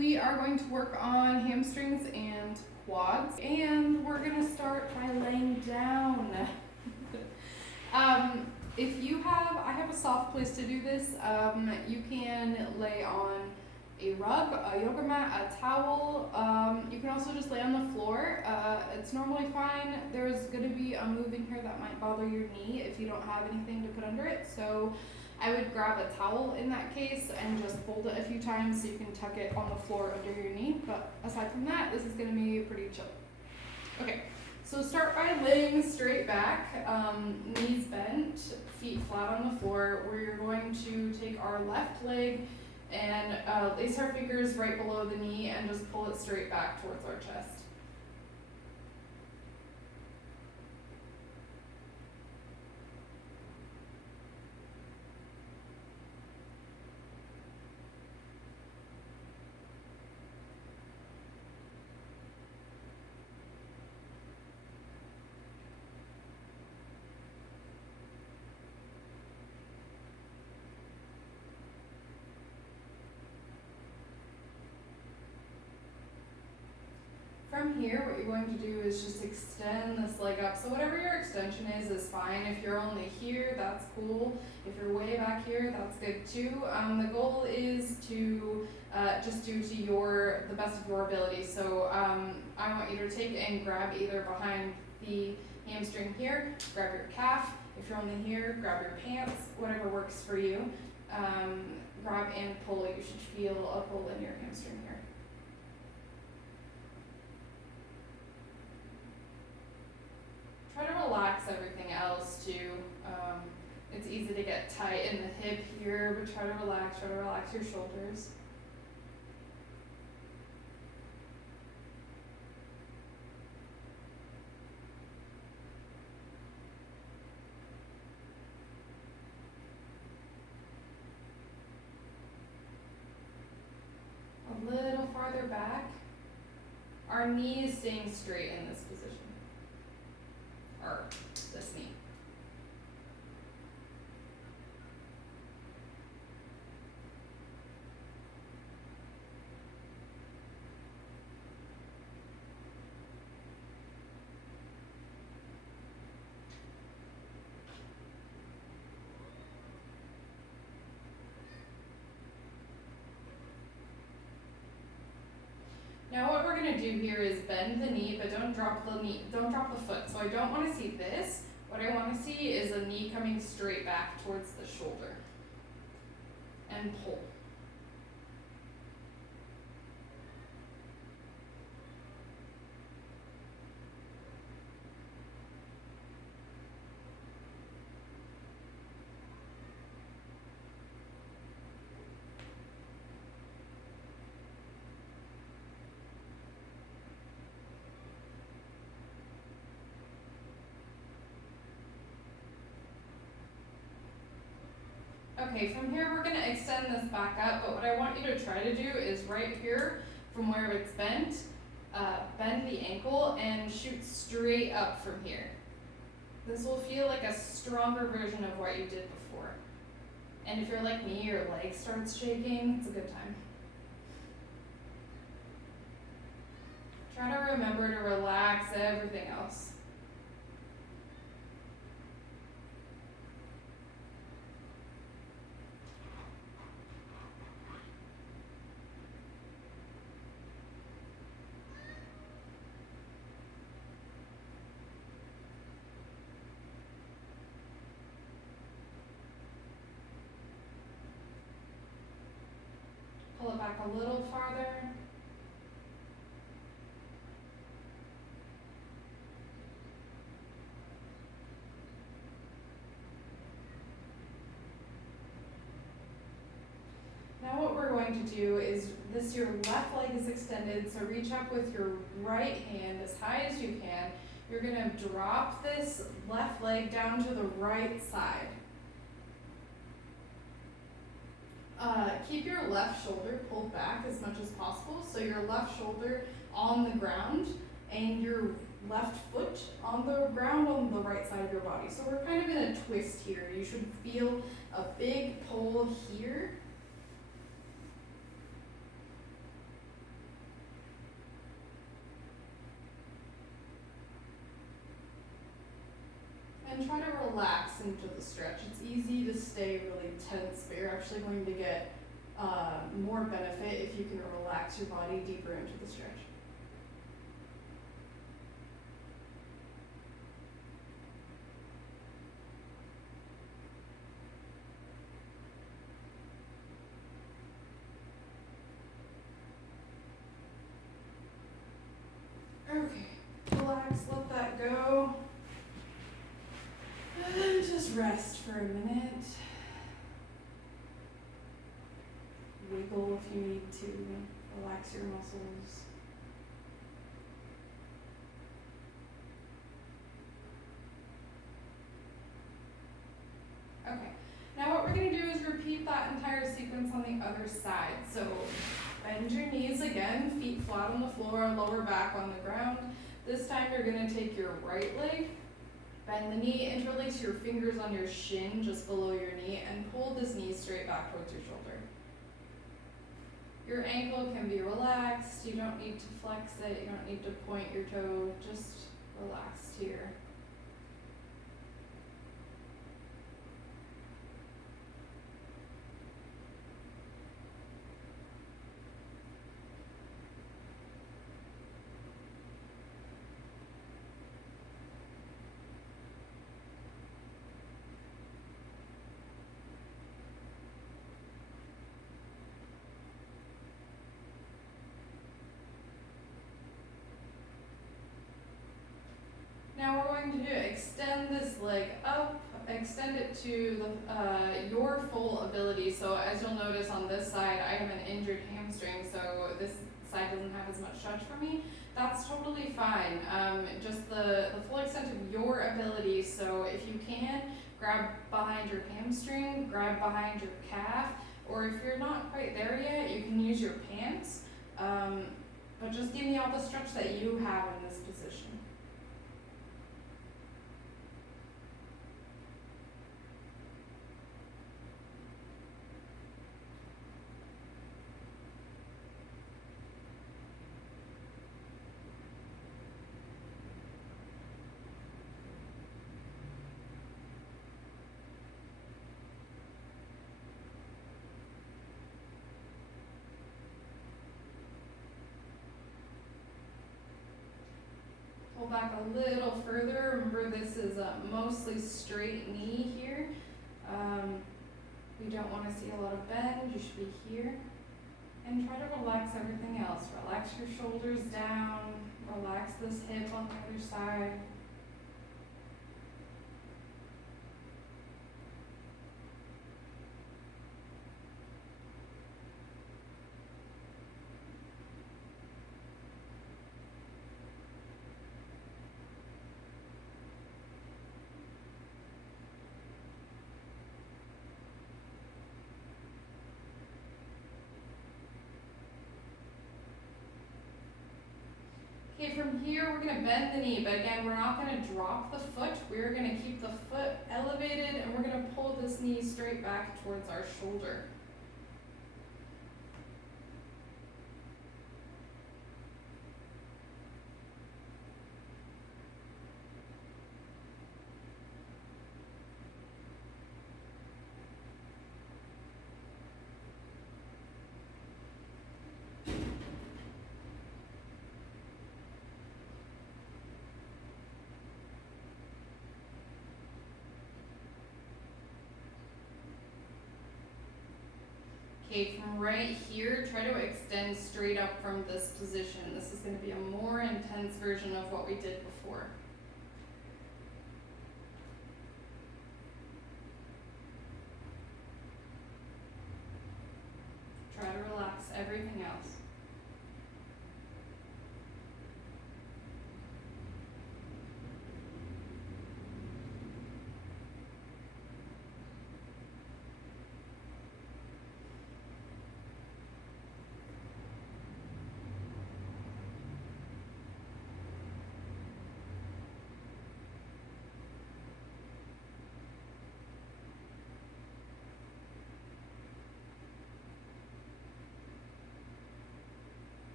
we are going to work on hamstrings and quads, and we're gonna start by laying down. If you have, I have a soft place to do this. You can lay on a rug, a yoga mat, a towel. You can also just lay on the floor. It's normally fine. There's going to be a move in here that might bother your knee if you don't have anything to put under it. So I would grab a towel in that case and just fold it a few times so you can tuck it on the floor under your knee. But aside from that, this is going to be pretty chill. Okay, so start by laying straight back, knees bent, feet flat on the floor, where you're going to take our left leg and place our fingers right below the knee and just pull it straight back towards our chest. From here, what you're going to do is just extend this leg up. So whatever your extension is fine. If you're only here, that's cool. If you're way back here, that's good too. The goal is to just do to the best of your ability. So I want you to take and grab either behind the hamstring here, grab your calf. If you're only here, grab your pants, whatever works for you. Grab and pull. You should feel a pull in your hamstring here. Try to relax everything else too. It's easy to get tight in the hip here, but try to relax your shoulders. A little farther back. Our knee is staying straight in this position. Or this knee. Now what we're going to do here is bend the knee, but don't drop the foot. So I don't want to see this. What I want to see is a knee coming straight back towards the shoulder. And pull. Okay, from here we're going to extend this back up, but what I want you to try to do is right here, from where it's bent, bend the ankle and shoot straight up from here. This will feel like a stronger version of what you did before. And if you're like me, your leg starts shaking, it's a good time. Try to remember to relax everything else. Pull it back a little farther. Now what we're going to do is your left leg is extended, so reach up with your right hand as high as you can. You're going to drop this left leg down to the right side. Keep your left shoulder pulled back as much as possible, so your left shoulder on the ground and your left foot on the ground on the right side of your body. So we're kind of in a twist here. You should feel a big pull here then try to relax into the stretch. It's easy to stay really tense, but you're actually going to get more benefit if you can relax your body deeper into the stretch. Okay, relax, let that go. And just rest for a minute. Wiggle if you need to. Relax your muscles. Okay, now what we're going to do is repeat that entire sequence on the other side. So bend your knees again, feet flat on the floor, lower back on the ground. This time you're going to take your right leg, bend the knee, interlace your fingers on your shin just below your knee, and pull this knee straight back towards your shoulder. Your ankle can be relaxed. You don't need to flex it. You don't need to point your toe. Just relax here. Now we're going to extend this leg up, extend it to your full ability. So as you'll notice on this side, I have an injured hamstring, so this side doesn't have as much stretch for me. That's totally fine. Just the full extent of your ability. So if you can, grab behind your hamstring, grab behind your calf, or if you're not quite there yet, you can use your pants. But just give me all the stretch that you have in this position. Pull back a little further. Remember, this is a mostly straight knee here. We don't want to see a lot of bend. You should be here. And try to relax everything else. Relax your shoulders down. Relax this hip on the other side. Okay, from here we're going to bend the knee, but again, we're not going to drop the foot. We're going to keep the foot elevated, and we're going to pull this knee straight back towards our shoulder. Okay, from right here, try to extend straight up from this position. This is going to be a more intense version of what we did before. Try to relax everything else.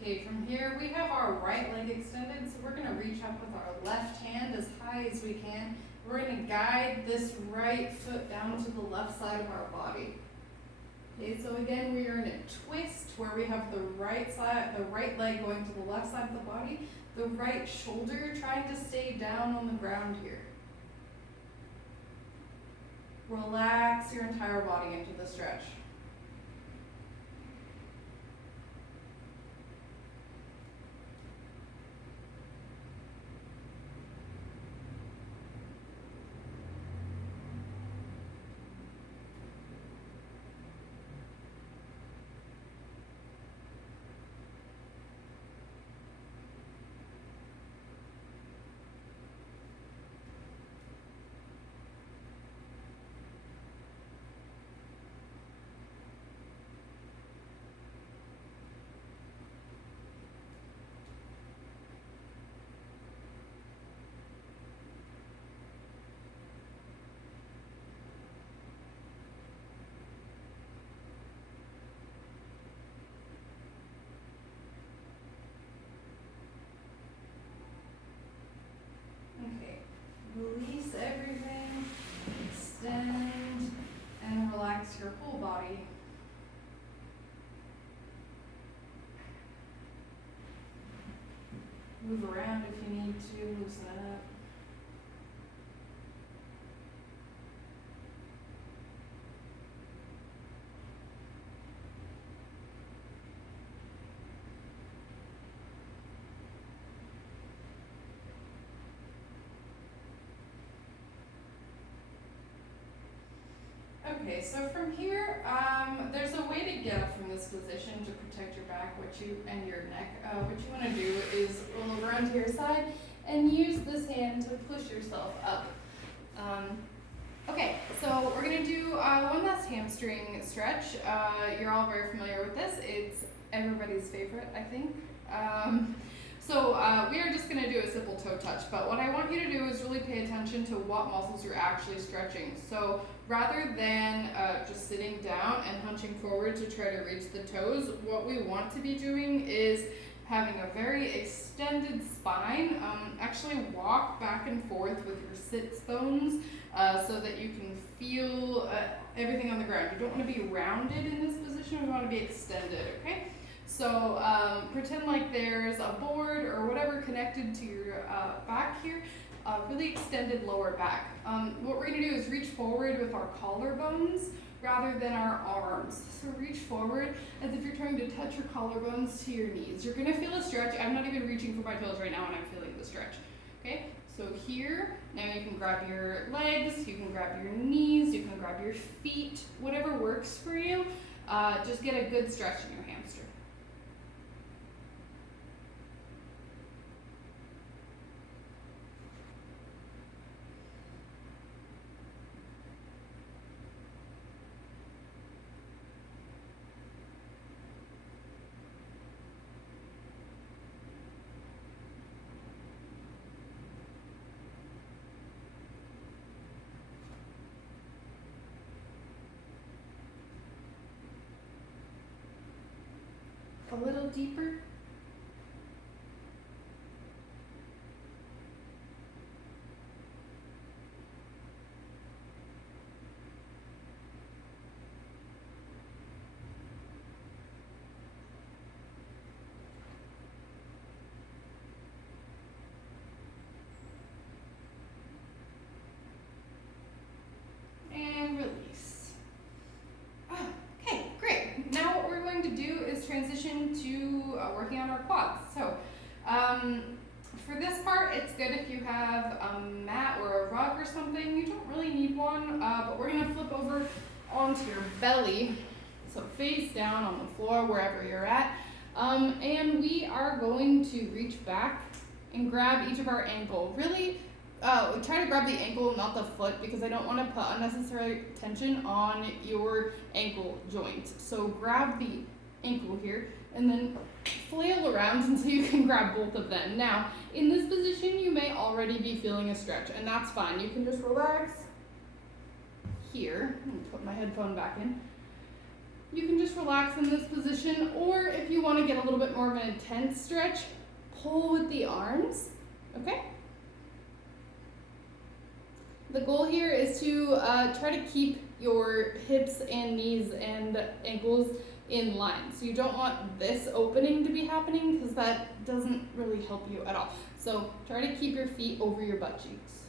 Okay, from here we have our right leg extended, so we're gonna reach up with our left hand as high as we can. We're gonna guide this right foot down to the left side of our body. Okay, so again, we are in a twist where we have the right leg going to the left side of the body, the right shoulder trying to stay down on the ground here. Relax your entire body into the stretch. Okay, release everything, extend, and relax your whole body. Move around if you need to, loosen it up. Okay, so from here, there's a way to get up from this position to protect your back and your neck. What you want to do is roll over onto your side and use this hand to push yourself up. Okay, so we're going to do one last hamstring stretch. You're all very familiar with this. It's everybody's favorite, I think. So we are just going to do a simple toe touch, but what I want you to do is really pay attention to what muscles you're actually stretching. So rather than just sitting down and hunching forward to try to reach the toes, what we want to be doing is having a very extended spine. Actually walk back and forth with your sits bones so that you can feel everything on the ground. You don't want to be rounded in this position, we want to be extended, okay? So pretend like there's a board or whatever connected to your back here, really extended lower back. What we're going to do is reach forward with our collarbones rather than our arms. So reach forward as if you're trying to touch your collarbones to your knees. You're going to feel a stretch. I'm not even reaching for my toes right now and I'm feeling the stretch. Okay, so here, now you can grab your legs, you can grab your knees, you can grab your feet, whatever works for you. Just get a good stretch in your hamstring. A little deeper. And release. Okay, great. Now what we're going to do is transition to working on our quads. So for this part, it's good if you have a mat or a rug or something. You don't really need one, but we're gonna flip over onto your belly. So face down on the floor, wherever you're at. And we are going to reach back and grab each of our ankle. Really try to grab the ankle, not the foot, because I don't want to put unnecessary tension on your ankle joint. So grab the ankle here and then flail around until you can grab both of them. Now, in this position, you may already be feeling a stretch, and that's fine. You can just relax here. I'm gonna put my headphone back in. you can just relax in this position, or if you want to get a little bit more of an intense stretch, pull with the arms, okay? The goal here is to try to keep your hips and knees and ankles in line. So you don't want this opening to be happening because that doesn't really help you at all. So try to keep your feet over your butt cheeks.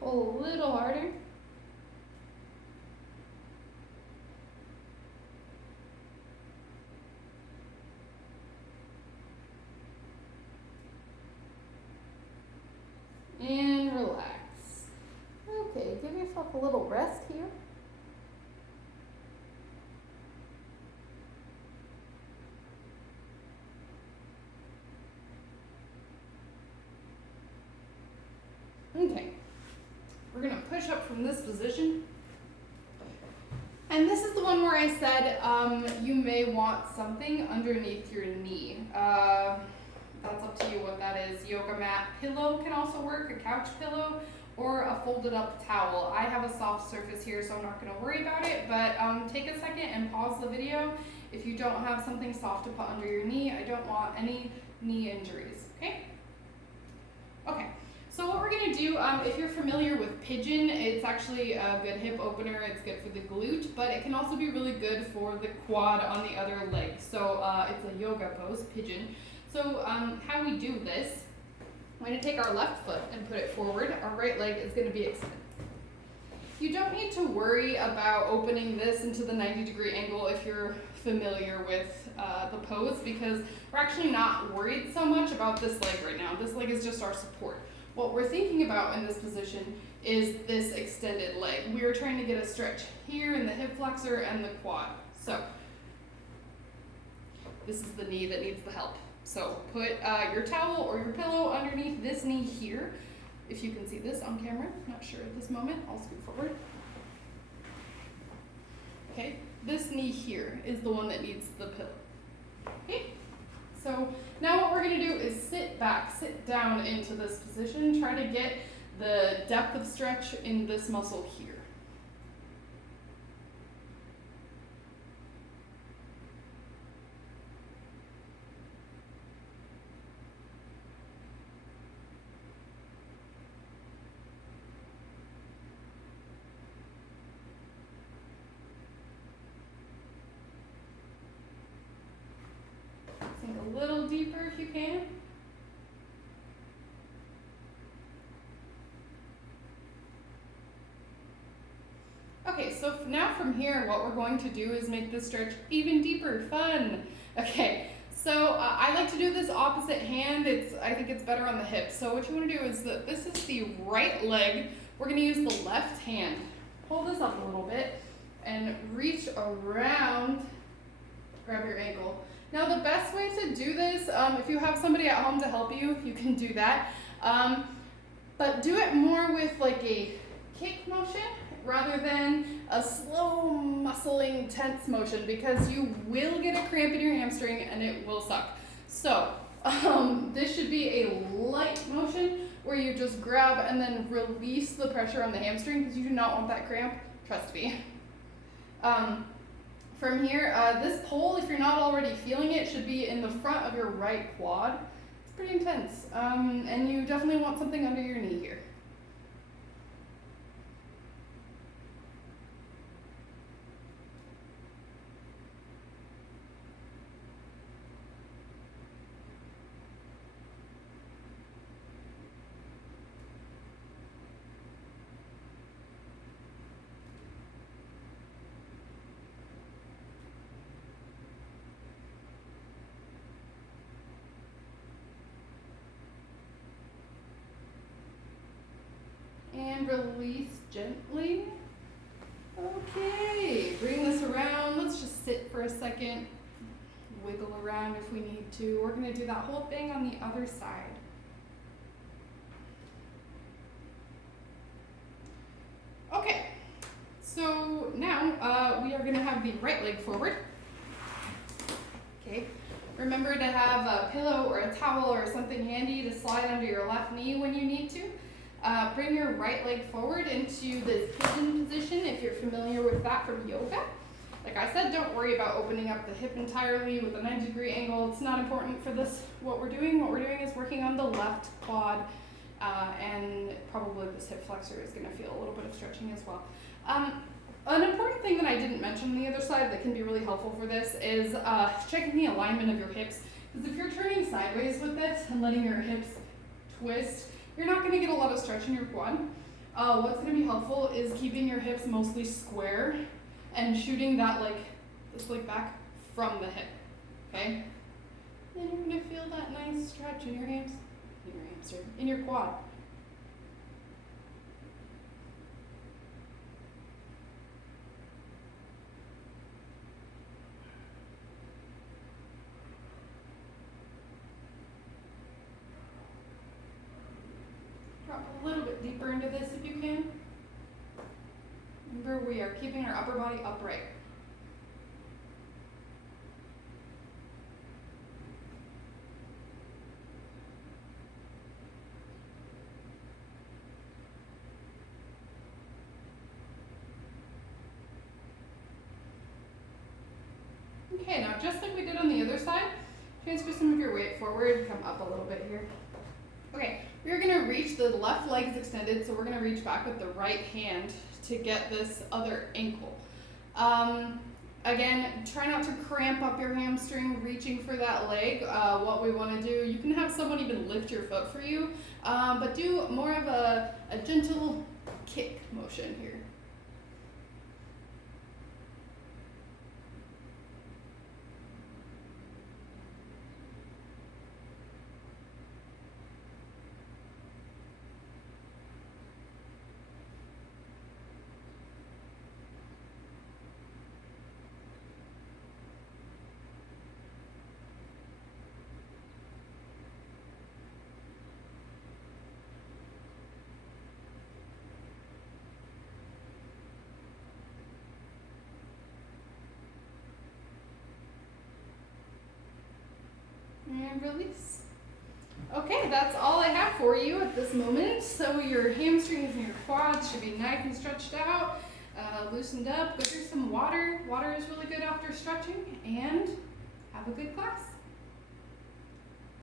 Pull a little harder. And relax. Okay, give yourself a little rest here. Okay, we're gonna push up from this position. And this is the one where I said you may want something underneath your knee. That's up to you what that is. Yoga mat pillow can also work, a couch pillow, or a folded up towel. I have a soft surface here, so I'm not gonna worry about it, but take a second and pause the video if you don't have something soft to put under your knee. I don't want any knee injuries, okay? Okay, so what we're gonna do, if you're familiar with pigeon, it's actually a good hip opener, it's good for the glute, but it can also be really good for the quad on the other leg. So it's a yoga pose, pigeon. So how we do this, I'm going to take our left foot and put it forward. Our right leg is going to be extended. You don't need to worry about opening this into the 90-degree angle if you're familiar with the pose, because we're actually not worried so much about this leg right now. This leg is just our support. What we're thinking about in this position is this extended leg. We are trying to get a stretch here in the hip flexor and the quad. So this is the knee that needs the help. So put your towel or your pillow underneath this knee here. If you can see this on camera, not sure at this moment, I'll scoot forward. Okay, this knee here is the one that needs the pillow. Okay, so now what we're gonna do is sit back, sit down into this position, try to get the depth of stretch in this muscle here. Sink a little deeper if you can. Okay, so now from here, what we're going to do is make this stretch even deeper, fun. Okay, so I like to do this opposite hand. I think it's better on the hips. So what you want to do is that this is the right leg. We're going to use the left hand. Pull this up a little bit and reach around, grab your ankle. Now the best way to do this, if you have somebody at home to help you, you can do that. But do it more with like a kick motion rather than a slow muscling tense motion, because you will get a cramp in your hamstring and it will suck. So this should be a light motion where you just grab and then release the pressure on the hamstring, because you do not want that cramp, trust me. From here, this pull, if you're not already feeling it, should be in the front of your right quad. It's pretty intense, and you definitely want something under your knee here. And release gently. Okay, bring this around. Let's just sit for a second. Wiggle around if we need to. We're going to do that whole thing on the other side. Okay, so now we are going to have the right leg forward. Okay, Remember to have a pillow or a towel or something handy to slide under your left knee when you need to. Bring your right leg forward into this pigeon position if you're familiar with that from yoga. Like I said, don't worry about opening up the hip entirely with a 90-degree angle. It's not important for this, what we're doing. What we're doing is working on the left quad, and probably this hip flexor is gonna feel a little bit of stretching as well. An important thing that I didn't mention on the other side that can be really helpful for this is checking the alignment of your hips. Because if you're turning sideways with this and letting your hips twist, you're not gonna get a lot of stretch in your quad. What's gonna be helpful is keeping your hips mostly square and shooting that this leg back from the hip, okay? Then you're gonna feel that nice stretch in your in your quad. Drop a little bit deeper into this if you can. Remember, we are keeping our upper body upright. Okay, now just like we did on the other side, transfer some of your weight forward, come up a little bit here. Okay, we're gonna reach, the left leg is extended, so we're gonna reach back with the right hand to get this other ankle. Again, try not to cramp up your hamstring reaching for that leg. What we wanna do, you can have someone even lift your foot for you, but do more of a gentle kick motion here. And release. Okay, that's all I have for you at this moment. So your hamstrings and your quads should be nice and stretched out, loosened up. Go through some water. Water is really good after stretching, and have a good class.